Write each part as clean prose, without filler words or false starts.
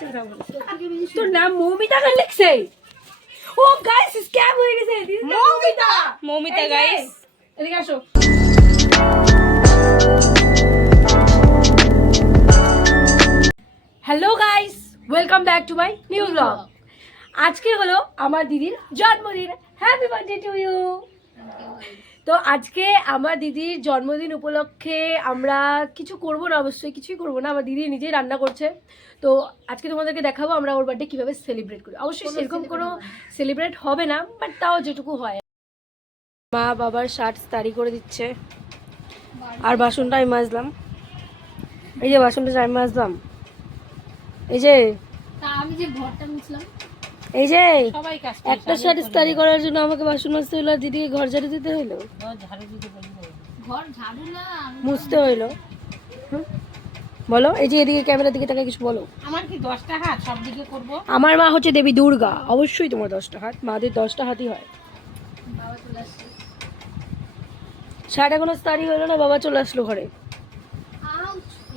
তোর নাম মৌমিতা কেন লিখছে? ও গাইস স্ক্যাম হয়ে গেছে। মৌমিতা গাইস এদিকে আসো। Hello guys, welcome back to my new blog. আজকে হলো আমার দিদির জন্মদিন। Happy birthday to you. তো আজকে আমার দিদির জন্মদিন উপলক্ষে আমরা কিছু করবো না, অবশ্যই কিছুই করবো না। আমার দিদি নিজেই রান্না করছে। তো আজকে তোমাদেরকে দেখাবো আমরা ওর বার্থডে কীভাবে সেলিব্রেট করি। অবশ্যই সেরকম কোনো সেলিব্রেট হবে না, বাট তাও যেটুকু হয়। মা বাবার শার্ট তারি করে দিচ্ছে, আর বাসনটা আমি মাজলাম। এই যে বাসনটা আমি মাজলাম, এই যে আমি যে ঘরটা মুছলাম, এই যে একটা শার্ট ইস্তারি করার জন্য আমাকে বাসন মাজতে হলো, দিদিকে ঘর ঝাড়ু দিতে হইলো, ঘর ঝাড়ু না মুছতে হইলো। বলো, এই যে এদিকে ক্যামেরার দিকে তাকে কিছু বলো। আমার কি 10টা হাত সব দিকে করব? আমার মা হচ্ছে দেবী দুর্গা, অবশ্যই তোমার 10টা হাত, মাদের 10টা হাতই হয়। বাবা চলে আসছে, শার্ট এখনো ইস্তারি হইলো না, বাবা চলে আসলো ঘরে।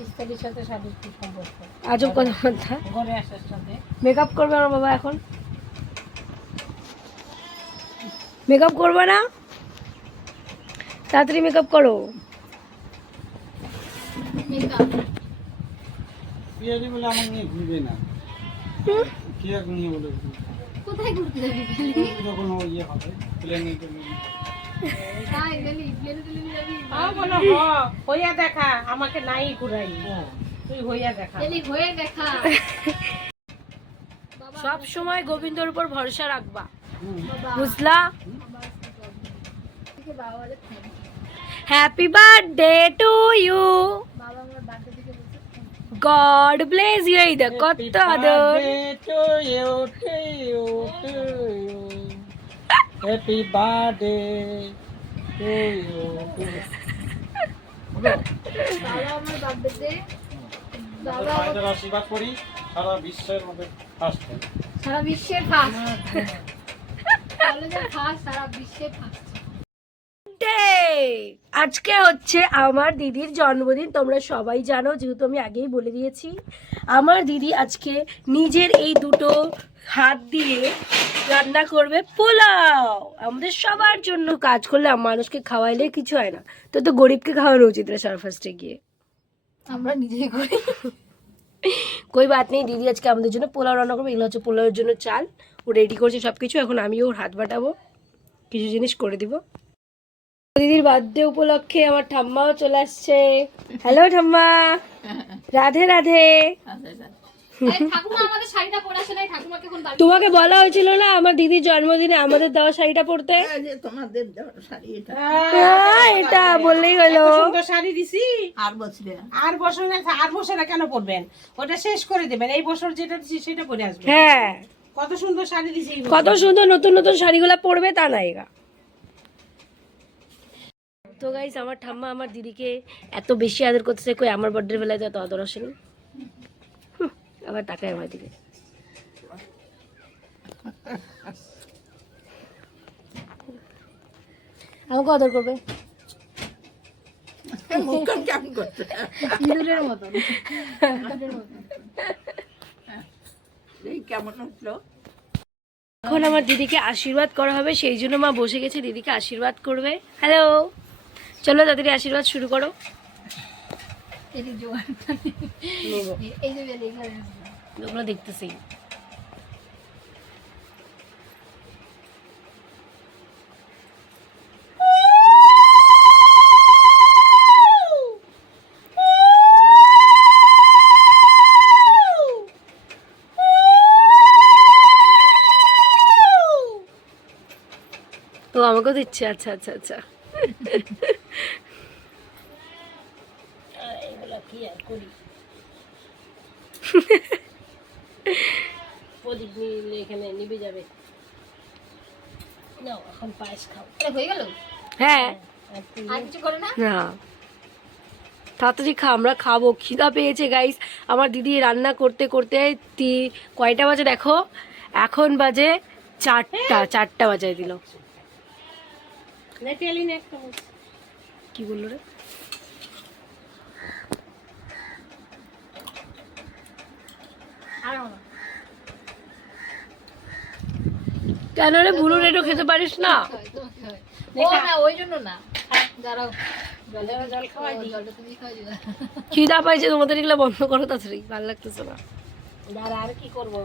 ইস্তারির সাথে শাড়ির কি সম্পর্ক? আজব কথা। ঘরে আসার সাথে মেকআপ করবে আমার বাবা এখন? মেকআপ করবে না? তাড়াতাড়ি মেকআপ করো। মেকআপ পিয়ারি বলে আমার নিয়ে ঘুরবে না। কি আর নিয়ে বলে কোথায় ঘুরতে যাবি? যখন ও ইয়ে হবে প্লেনে তাই গেলি প্লেনে তুলে যাবি? বলো হইয়া দেখা, আমাকে নাই ঘুরাই, তুই হইয়া দেখা। গেলি হয়ে দেখা। সব সময় গোবিন্দর উপর ভরসা রাখবা, বুঝলা? হ্যাপি বার্থডে টু ইউ, বাবা আমার বার্থডে থেকে বলছে গড ব্লেস ইউ। এই দেখ কত আদর। Happy birthday to you. বাবা আমার বার্থডে, বাবা মায়েদের আশীর্বাদ করি সারা বিশ্বের মধ্যে ফার্স্ট। সারা বিশ্বের ফার্স্ট, কলেজের ফার্স্ট, সারা বিশ্বের ফার্স্ট। আজকে হচ্ছে আমার দিদির জন্মদিন, তোমরা সবাই জানো, যেহেতু আমি আগেই বলে দিয়েছি। আমার দিদি আজকে নিজের এই দুটো হাত দিয়ে রান্না করবে পোলাও আমাদের সবার জন্য। কাজ করলে মানুষকে খাওয়াইলে কিছু হয় না, তো গরিবকে খাওয়ানো উচিত রে সারা ফার্স্টে গিয়ে। আমরা নিজেই করি। কই বাত নেই, দিদি আজকে আমাদের জন্য পোলাও রান্না করবে। এগুলো হচ্ছে পোলাওয়ের জন্য চাল, ও রেডি করছে সব কিছু। এখন আমি ওর হাত বাটাবো, কিছু জিনিস করে দিব। দিদির বার্থডে উপলক্ষে আমার ঠাম্মাও চলে আসছে। হ্যালো ঠাম্মা, রাধে রাধে। ঠাকুমা আমাদের শাড়িটা পরে আসে নাই, ঠাকুমাকে কোন বাড়ি? তোমাকে বলা হয়েছিল না আমার দিদির জন্মদিনে আমাদের দেওয়া শাড়িটা পরতে? তোমাদের শাড়ি এটা এটা বললেই হলো। সুন্দর শাড়ি দিছি। আর বছর কেন পরবেন? ওটা শেষ করে দেবেন, এই বছর যেটা দিছি সেটা পরে আসবেন। হ্যাঁ, কত সুন্দর শাড়ি দিছি, কত সুন্দর নতুন নতুন শাড়িগুলো পরবে, তা নাই গা। তো গাইস, আমার ঠাম্মা আমার দিদিকে এত বেশি আদর করতেছে, কই আমার বার্থডে বেলায় তো এত আদর আসেনি। আবার টাকায় আমার দিকে। আমাকে আদর করবে ইঁদুরের মতো। কেমন উঠলো? এখন আমার দিদিকে আশীর্বাদ করা হবে, সেই জন্য মা বসে গেছে, দিদিকে আশীর্বাদ করবে। হ্যালো, চলো তাড়াতাড়ি আশীর্বাদ শুরু করো। ওগুলো দেখতেছি। তো আমাকেও দিচ্ছে, আচ্ছা আচ্ছা আচ্ছা। এগুলো কি আর করি, প্রদীপ নিলে এখানে নিভে যাবে। নাও এখন পায়েস খাও। হয়ে গেল? হ্যাঁ, আর কিছু করে না? না তাড়াতাড়ি খা, আমরা খাবো, খিদা পেয়েছে গাইস। আমার দিদি রান্না করতে করতে কয়টা বাজে দেখো, এখন বাজে 4টা বাজায় দিল। কি বললো রে? কেন রে বুলু রেডও খেতে পারিস না? ও না ওই জন্য না, দাঁড়াও জল খাওয়াই দিই, জলটা তুমি খাওয়াই দিবা। খিদা পাইছে তোমাদের, এগুলো বন্ধ করো তাড়াতাড়ি, ভালো লাগতেছে না। দাঁড়া, আর কি করবো?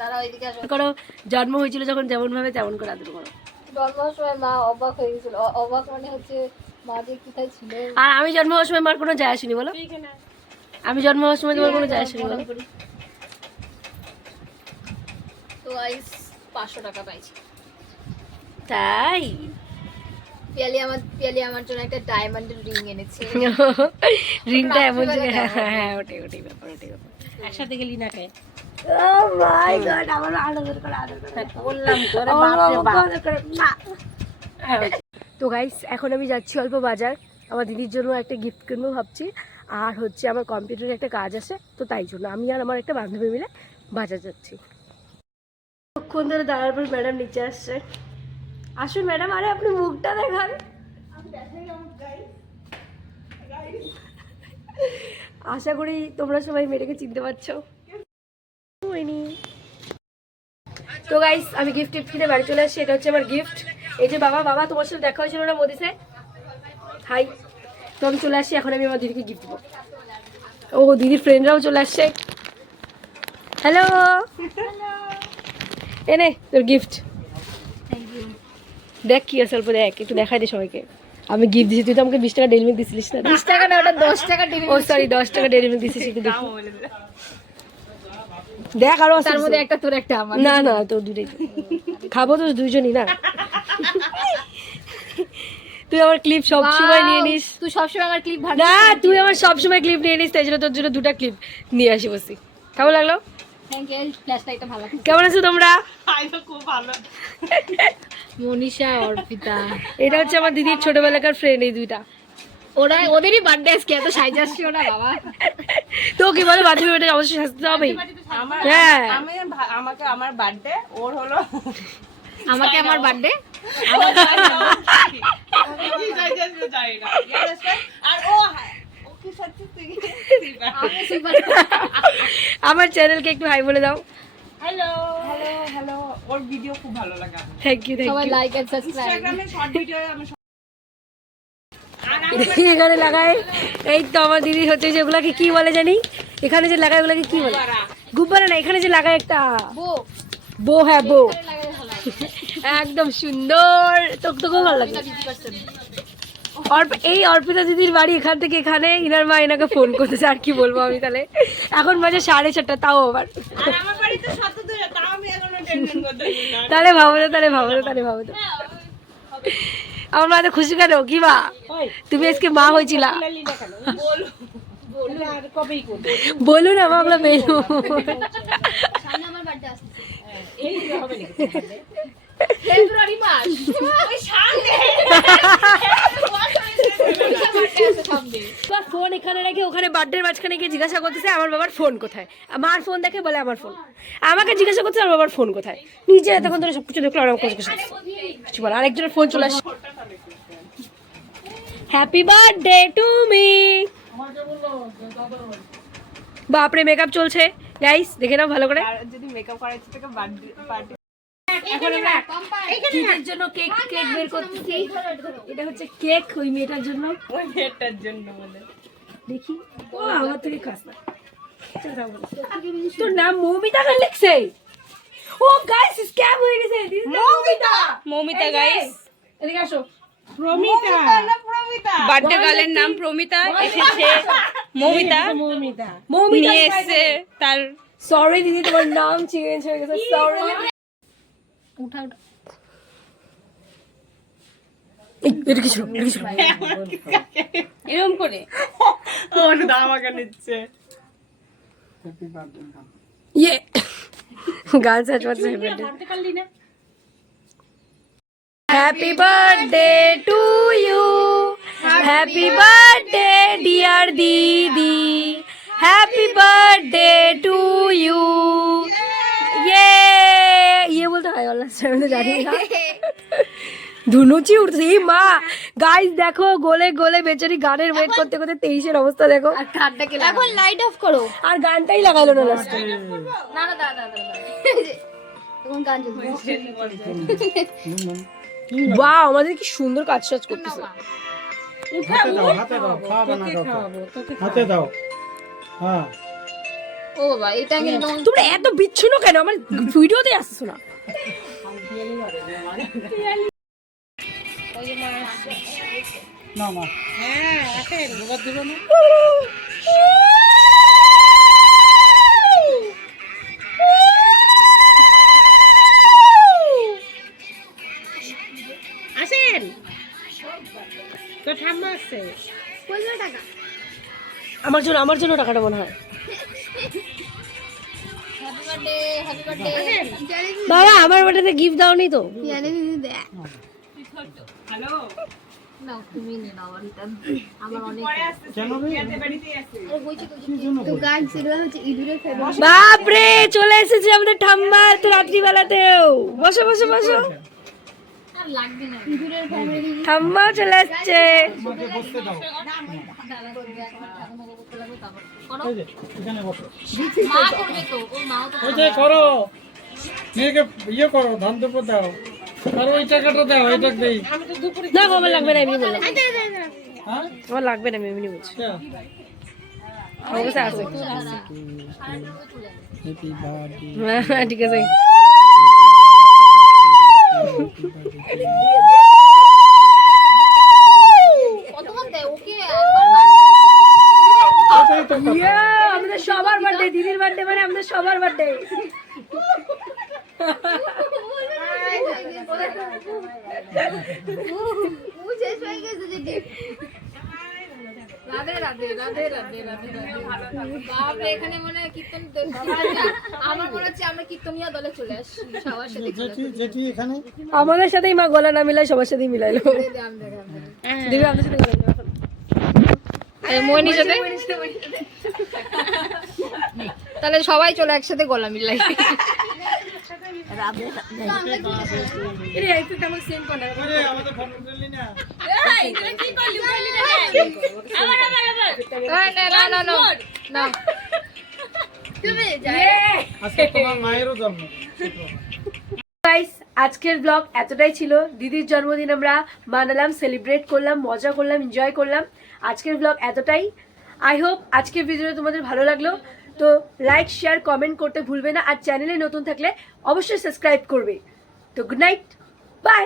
দাঁড়াও এদিকে আসো। করো, জন্ম হয়েছিল যখন যেমন ভাবে তেমন করে আদর করো। জন্মের সময় মা অবাক হয়ে গেছিল, অবাক মানে হচ্ছে মা যে কোথায় ছিল। আর আমি জন্ম হওয়ার সময় মার কোনো যায় আসেনি বলো? আমি জন্ম হওয়ার সময় তোমার কোনো যায় আসেনি বলো? তো গাইস 500 টাকা পাইছি। তাই পিয়ালি আমার জন্য একটা ডায়মন্ডের রিং এনেছে। রিংটা এমন জায়গায়, হ্যাঁ ওটাই ব্যাপার, ওটাই ব্যাপার। একসাথে গেলি না কে? Oh my God, আমার আদর করে বললাম তোরে, বাপরে বাপ। না। তো গাইস, এখন আমি যাচ্ছি অল্প বাজার, আমার দিদির জন্য একটা গিফট কিনবো ভাবছি, আর হচ্ছে আমার কম্পিউটারে একটা কাজ আছে, তো তাই জন্য আমি আর আমার একটা বান্ধবী মিলে বাজার যাচ্ছি। কতক্ষণ ধরে দাঁড়ার পর ম্যাডাম নিচে আসছে। আসুন ম্যাডাম, আরে আপনি মুখটা দেখান। আশা করি তোমরা সবাই মেয়েটাকে চিনতে পারছো। তো গাইস, আমি গিফট কিনে বাড়ি চলে আসছি। এটা হচ্ছে আমার গিফট। এই যে বাবা, বাবা তোমার সাথে দেখা হয়েছিল না মোদিসে? হাই। তো আমি চলে আসছি, এখন আমি আমার দিদিকে গিফট দেবো। ও দিদির ফ্রেন্ডরাও চলে আসছে। হ্যালো, এনে তোর গিফট। দেখ কি আছে, অল্প দেখ, একটু দেখাই দে সবাইকে। আমি গিফট দিয়েছি, তুই তো আমাকে 20 টাকা ডেলি মিল্ক দিছিলিস না? 20 টাকা না, ওটা 10 টাকা ডেলি। ও সরি, 10 টাকা ডেলি মিল্ক দিছিস, একটু দেখ। দেখ আরো আছে তার মধ্যে একটা তোর একটা আমার। না না, তো দুটোই খাবো তো দুইজনই না। তুই আমার ক্লিপ সব সময় নিয়ে নিস। তুই সবসময় আমার ক্লিপ ভাগ। না, তুই আমার সব সময় ক্লিপ নিয়ে নিস, তাই জন্য তোর জন্য 2টা ক্লিপ নিয়ে আসি বসি। কেমন লাগলো? থ্যাংক ইউ, ফ্ল্যাশ লাইটটা ভালো লাগছে। কেমন আছো তোমরা? খুব ভালো। মনীষা, অর্পিতা, এটা হচ্ছে আমার দিদির ছোটবেলাকার ফ্রেন্ড, এই দুইটা। ওদেরই বার্থডে আজকে, এত সাইজ আসছে ওরা বাবা। তো কি বলে, বান্ধবী মেয়েটা অবশ্যই সাজতে হবে। আমার হ্যাঁ, আমাকে আমার বার্থডে, ওর হলো আমাকে আমার বার্থডে। আর ও ওকে সত্যি তুই আমার চ্যানেলকে একটু হাই বলে দাও। Hello hello hello. ওর ভিডিও খুব ভালো লাগে। থ্যাংক ইউ, থ্যাংক সবাই ইউ। Like and subscribe. ইনস্টাগ্রামে শর্ট ভিডিও আমি এখানে লাগাই, এই তো আমার দিদি হচ্ছে যেগুলাকে কি বলে জানি, এখানে যে লাগায় ওগুলাকে কি বলে? গুব্বারা না, এখানে যে লাগায় একটা বো। হ্যাঁ বো, একদম সুন্দর। তোকেও ভালো লাগে। এই অর্পিতা দিদির বাড়ি এখান থেকে এখানে, ইনার মা এনাকে ফোন করতেছে। আর কি বলবো আমি, তাহলে এখন বাজে 4:30, তাও আবার। আমার বাড়িতে শত দূরে, তাও আমি এখনো টেনশন করতেছি না। তাহলে ভাবো তো আমার মা তো খুশি কেন? কি মা, তুমি আজকে মা হয়েছিলা? বলো বলো, আর কবেই করব? বলো না মা, ওগুলো বেলু। সামনে আমার বার্থডে আসছে, এই যে হবে নাকি ফেব্রুয়ারি মাস। ওই সামনে তোমার ফোন এখানে রেখে ওখানে বার্থডের মাঝখানে গিয়ে জিজ্ঞাসা করতেছে আমার বাবার ফোন কোথায়। আমার ফোন দেখে বলে আমার ফোন, আমাকে জিজ্ঞাসা করছে আমার বাবার ফোন কোথায়। নিজে এতক্ষণ ধরে সবকিছু দেখলো, আর আমাকে জিজ্ঞাসা করছে কিছু বল। আরেকজনের ফোন চলে আসছে। Happy birthday to me. বাপরে, মেকআপ চলছে গাইস, দেখে নাও ভালো করে। আর যদি মেকআপ করা ইচ্ছে থাকে পার্টি দিদির জন্য কেক বের করতেছি। এটা হচ্ছে কেক ওই মেয়েটার জন্য, ওই মেয়েটার জন্য বলে। দেখি ও আমার থেকে খাস না। তোর নাম মৌমিতা কেন লিখছে? ও গাইস, স্ক্যাম হয়ে গেছে। মৌমিতা গাইস, এদিকে আসো। প্রমিতা না প্রমিতা, বার্থডে গার্লের নাম প্রমিতা, এসেছে মৌমিতা মৌমিতা নিয়ে এসেছে তার। সরি দিদি, তোমার নাম চেঞ্জ হয়ে গেছে, সরি। উঠা উঠা। এটা কিছু এরকম করে ওর দাম আমাকে নিচ্ছে। Happy birthday. ইয়ে গার্লস আজ বার্থডে। জানতে পারলি না? Happy birthday to you, happy birthday dear দিদি, হ্যাপি বার্থডে টু ইউ। ये बोलते हैं, अल्लाह से मैं तो जानी ना। ধুনুচি উঠছে এই মা গাইস দেখো গোলে গোলে বেচারি গানের ওয়েট করতে করতে 23-এর অবস্থা দেখো আর কার্ডটাকে এখন লাইট অফ করো। আর গানটাই লাগাইলো না লাস্টে না না দাদা এখন গান চলছে। বাহ আমাদের কি সুন্দর কাজ টাজ করতেছে হাতে দাও খাওয়াবে না কাউকে হাতে দাও হ্যাঁ ও বাবা এটা আমি তোমরা এত বিচ্ছিন্ন কেন আমার ভিডিওতে আসছো না না না হ্যাঁ আসেন এবার দিবে না আসেন তো ঠাম্মা আসছে আমার জন্য টাকাটা মনে হয় হ্যাপি বার্থডে বাবা আমার বার্থডেতে গিফট দাওনি তো নাও তুমি নে নাও এটা আমার অনেক কেন রে কি জন্য বাপ রে চলে এসেছে আমাদের ঠাম্মা তো রাত্রিবেলাতেও বসো বসো বসো আর লাগবে না ঠাম্মাও চলে এসছে আমাকে বসতে দাও এই যে এখানে বসো মা করবে তো ও মাও তো ওই যে করো মেয়েকে ইয়ে করো ধান দুপুর দাও আর ওই টাকাটা দাও ওই টাকা দেই না গো, আমার লাগবে না এমনি বললাম হ্যাঁ আমার লাগবে না আমি এমনি বলছি আচ্ছা আমার কাছে আছে হ্যাপি বার্থডে হ্যাঁ, ঠিক আছে কতক্ষণ দেয় ওকে ওটাই তো কথা। আমাদের সবার বার্থডে দিদির বার্থডে মানে আমাদের সবার বার্থডে রাধে রাধে রাধে রাধে রাধে বাপরে এখানে মনে হয় কীর্তন আমার মনে হচ্ছে আমরা কীর্তনিয়া দলে চলে আসছি সবার সাথে যেটি যেটি এখানে আমাদের সাথেই মা গলা না মিলাই সবার সাথেই মিলাইলো ধ্যান দেখান দিদি আমাদের সাথে গলা মিলাইলো। মোহিনীর সাথে তাহলে সবাই চলে একসাথে গলা মিলাই এরে একটু আমাকে সেন্ড কর না আরে আমাদের ফটো তুললি না না না না না আজকে তোমার মায়েরও জন্ম গাইস আজকের ব্লগ এতটাই ছিল দিদির জন্মদিন আমরা মানালাম সেলিব্রেট করলাম মজা করলাম এনজয় করলাম আজকের ব্লগ এতটাই আই হোপ আজকের ভিডিওটা তোমাদের ভালো লাগলো তো লাইক শেয়ার কমেন্ট করতে ভুলবে না আর চ্যানেলে নতুন থাকলে অবশ্যই সাবস্ক্রাইব করবে তো গুড নাইট বাই